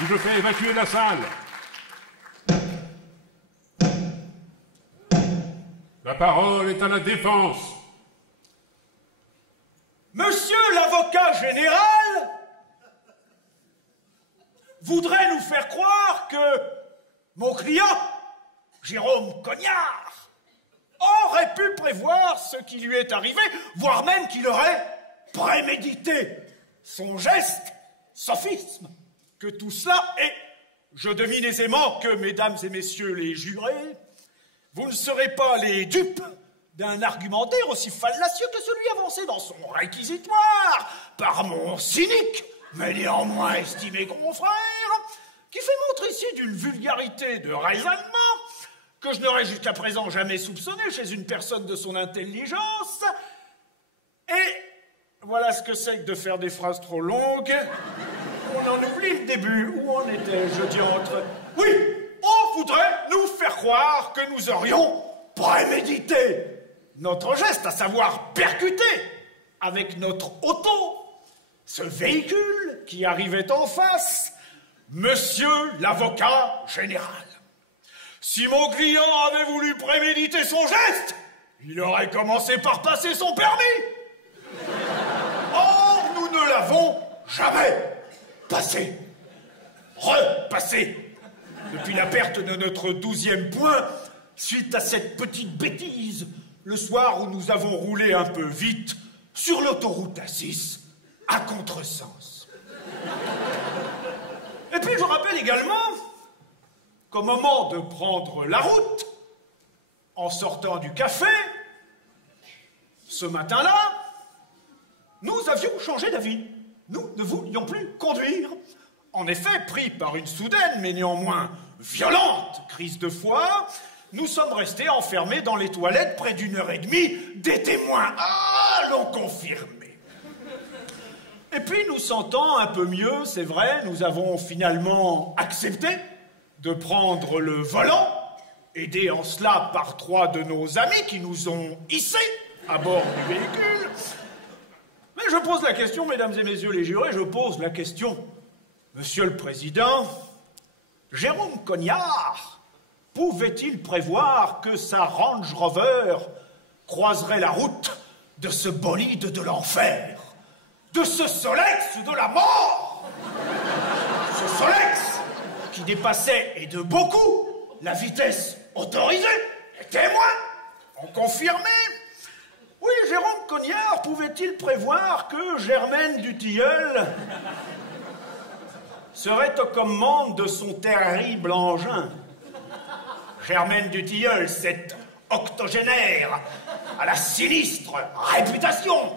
Je fais évacuer la salle. La parole est à la défense. Monsieur l'avocat général voudrait nous faire croire que mon client, Jérôme Cognard, aurait pu prévoir ce qui lui est arrivé, voire même qu'il aurait prémédité son geste, sophisme, que tout cela est, je devine aisément que, mesdames et messieurs les jurés, vous ne serez pas les dupes d'un argumentaire aussi fallacieux que celui avancé dans son réquisitoire par mon cynique, mais néanmoins estimé confrère, qui fait montre ici d'une vulgarité de raisonnement que je n'aurais jusqu'à présent jamais soupçonné chez une personne de son intelligence. Et voilà ce que c'est que de faire des phrases trop longues. On en oublie le début. Où en étais-je, diantre? Oui, on voudrait nous faire croire que nous aurions prémédité notre geste, à savoir percuter avec notre auto ce véhicule qui arrivait en face, monsieur l'avocat général. Si mon client avait voulu préméditer son geste, il aurait commencé par passer son permis. Or, nous ne l'avons jamais passé, repassé, depuis la perte de notre 12e point, suite à cette petite bêtise, le soir où nous avons roulé un peu vite sur l'autoroute A6 à contresens. Et puis je rappelle également qu'au moment de prendre la route, en sortant du café, ce matin-là, nous avions changé d'avis. Nous ne voulions plus conduire. En effet, pris par une soudaine, mais néanmoins violente crise de foi, nous sommes restés enfermés dans les toilettes près d'1h30 des témoins. Ah, l'ont confirmé. Et puis, nous sentant un peu mieux, c'est vrai, nous avons finalement accepté de prendre le volant, aidés en cela par 3 de nos amis qui nous ont hissés à bord du véhicule. Mais je pose la question, mesdames et messieurs les jurés, je pose la question. Monsieur le Président, Jérôme Cognard pouvait-il prévoir que sa Range Rover croiserait la route de ce bolide de l'enfer, de ce Solex de la mort? Ce Solex qui dépassait, et de beaucoup, la vitesse autorisée. Les témoins ont confirmé. Oui, Jérôme Cognard pouvait-il prévoir que Germaine Dutilleul serait aux commandes de son terrible engin? Germaine Dutilleul, cette octogénaire à la sinistre réputation.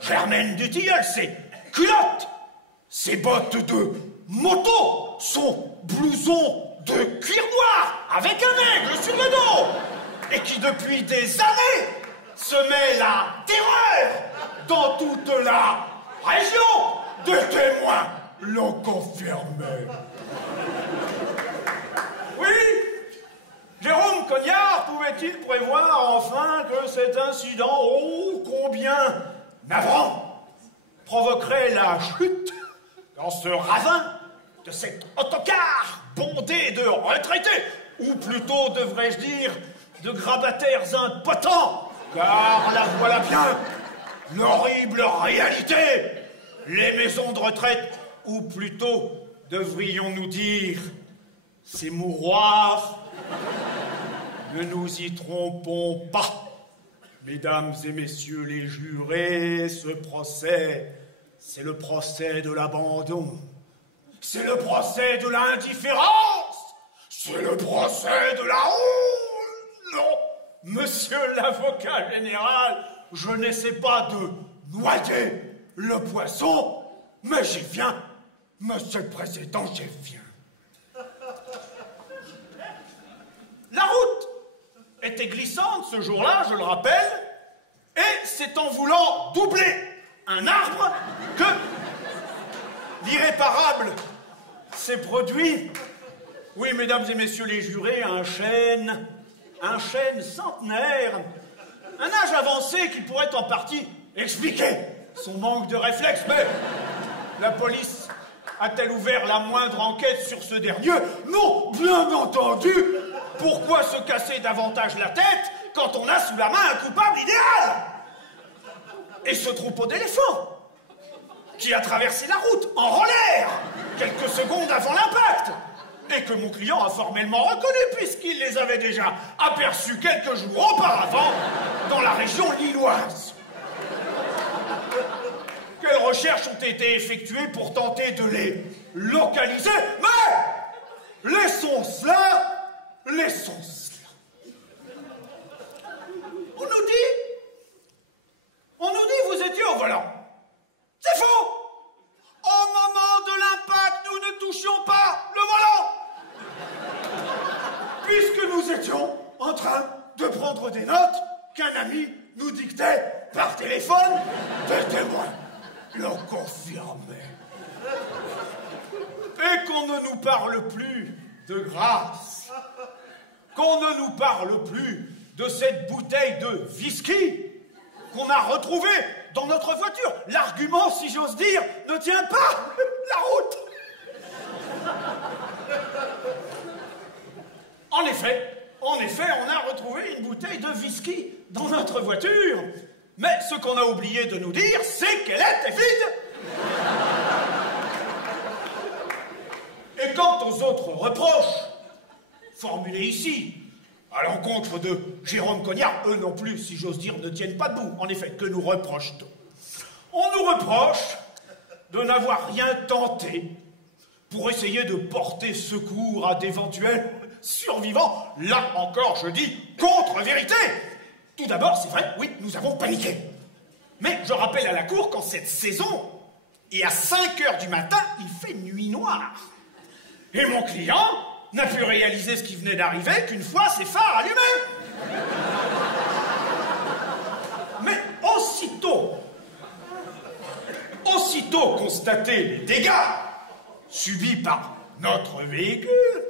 Germaine Dutilleul, ses culottes, ses bottes de moto, son blouson de cuir noir avec un aigle sur le dos, et qui depuis des années se met la terreur dans toute la région. Des témoins l'ont confirmé. Oui, Jérôme Cognard pouvait-il prévoir enfin que cet incident, ô combien navrant, provoquerait la chute dans ce ravin de cet autocar bondé de retraités, ou plutôt, devrais-je dire, de grabataires impotents, car la voilà bien, l'horrible réalité. Les maisons de retraite, ou plutôt, devrions-nous dire, ces mouroirs, ne nous y trompons pas. Mesdames et messieurs les jurés, ce procès, c'est le procès de l'abandon. C'est le procès de l'indifférence. C'est le procès de la honte. Non, monsieur l'avocat général, je n'essaie pas de noyer le poisson, mais j'y viens. Monsieur le Président, j'y viens. La route était glissante ce jour-là, je le rappelle, et c'est en voulant doubler un arbre que l'irréparable s'est produit. Oui, mesdames et messieurs les jurés, un chêne centenaire, un âge avancé qui pourrait en partie expliquer son manque de réflexe, mais la police a-t-elle ouvert la moindre enquête sur ce dernier? Non, bien entendu. Pourquoi se casser davantage la tête quand on a sous la main un coupable idéal? Et ce troupeau d'éléphants qui a traversé la route en roller quelques secondes avant l'impact et que mon client a formellement reconnu puisqu'il les avait déjà aperçus quelques jours auparavant dans la région lilloise. Quelles recherches ont été effectuées pour tenter de les localiser? Mais laissons cela, laissons cela. On nous dit vous étiez au volant. C'est faux. Au moment de l'impact, nous ne touchions pas le volant. Puisque nous étions en train de prendre des notes qu'un ami nous dictait par téléphone, des témoins l'ont confirmé. Et qu'on ne nous parle plus de grâce, qu'on ne nous parle plus de cette bouteille de whisky qu'on a retrouvée dans notre voiture. L'argument, si j'ose dire, ne tient pas la route. En effet, on a retrouvé une bouteille de whisky dans notre voiture. Mais ce qu'on a oublié de nous dire, c'est qu'elle était vide. Et quant aux autres reproches formulés ici, à l'encontre de Jérôme Cognard, eux non plus, si j'ose dire, ne tiennent pas debout. En effet, que nous reproche-t-on? On nous reproche de n'avoir rien tenté pour essayer de porter secours à d'éventuels survivants. Là encore, je dis contre-vérité. Tout d'abord, c'est vrai, oui, nous avons paniqué. Mais je rappelle à la cour qu'en cette saison, et à 5 heures du matin, il fait nuit noire. Et mon client n'a pu réaliser ce qui venait d'arriver qu'une fois ses phares allumés. Mais aussitôt constatés les dégâts subis par notre véhicule,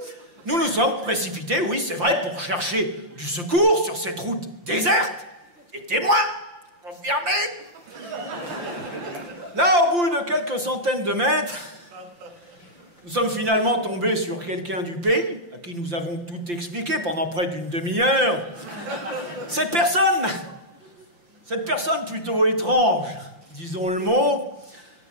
nous nous sommes précipités, oui c'est vrai, pour chercher du secours sur cette route déserte. Des témoins confirmés. Là, au bout de quelques centaines de mètres, nous sommes finalement tombés sur quelqu'un du pays, à qui nous avons tout expliqué pendant près d'une demi-heure. Cette personne plutôt étrange, disons le mot,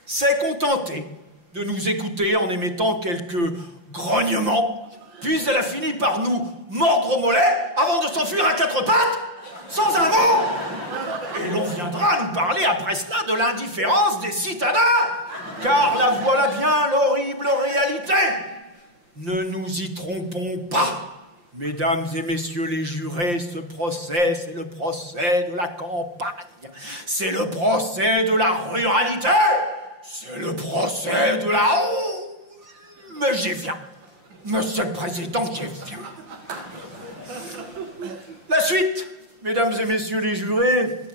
s'est contentée de nous écouter en émettant quelques grognements, puis elle a fini par nous mordre au mollet avant de s'enfuir à 4 pattes, sans un mot. Et l'on viendra nous parler après cela de l'indifférence des citadins, car la voilà bien l'horrible réalité. Ne nous y trompons pas. Mesdames et messieurs les jurés, ce procès, c'est le procès de la campagne. C'est le procès de la ruralité. C'est le procès de la... Mais j'y viens. Monsieur le Président, j'y viens. La suite, mesdames et messieurs les jurés,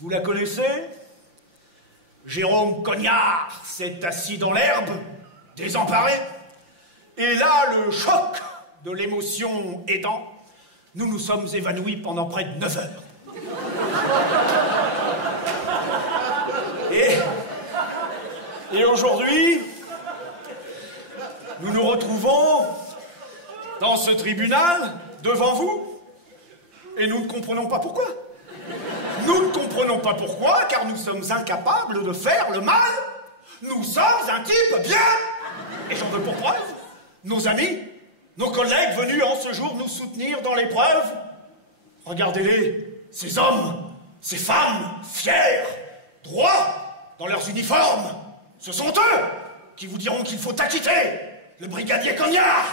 vous la connaissez? Jérôme Cognard s'est assis dans l'herbe, désemparé. Et là, le choc de l'émotion aidant, nous nous sommes évanouis pendant près de 9 heures. Et aujourd'hui, nous nous retrouvons dans ce tribunal, devant vous, et nous ne comprenons pas pourquoi. Nous ne comprenons pas pourquoi, car nous sommes incapables de faire le mal. Nous sommes un type bien. Et j'en veux pour preuve nos amis, nos collègues venus en ce jour nous soutenir dans l'épreuve. Regardez-les, ces hommes, ces femmes, fiers, droits dans leurs uniformes. Ce sont eux qui vous diront qu'il faut acquitter le brigadier Cognard.